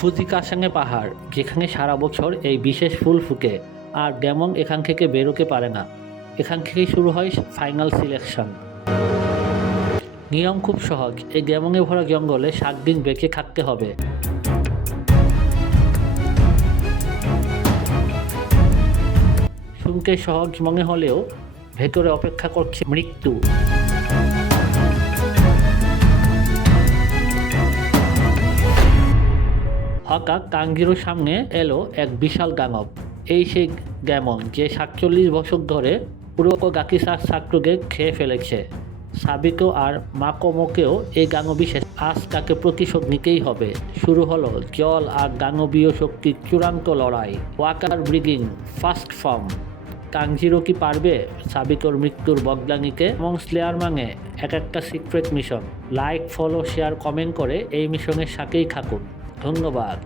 Fuji কাসাঙে পাহাড়, যেখানে সারা বছর এই বিশেষ ফুল ফুটে, আর গ্যামং এখান থেকে বেরোতে পারে না। এখান থেকেই শুরু হয় ফাইনাল সিলেকশন। নিয়ম খুব সহজ, এই গ্যামংয়ে ভরা জঙ্গলে 7 দিন বেঁচে থাকতে হবে। শুনতে সহজ মনে হলেও ভেতরে অপেক্ষা করছে মৃত্যু। হঠাৎ তানজিরোর সামনে এলো এক বিশাল দানব। এই সেই গ্যামং যে 47 বছর ধরে পুরো গাকিসার ছাত্রকে খেয়ে ফেলেছে। সাবিকো আর মাকোমোকেও এই দানবী শেষ, আজ তাকে প্রতিশোধ নিতেই হবে। শুরু হলো জল আর দানবীয় শক্তির চূড়ান্ত লড়াই। Water breathing first form. Tanjiro কি পারবে সাবিকোর মৃত্যুর বদলা নিতে? এবং স্লেয়ার মানে এক একটা secret mission. Like, follow, share, comment করে এই মিশনের সাথেই থাকুন। ধন্যবাদ।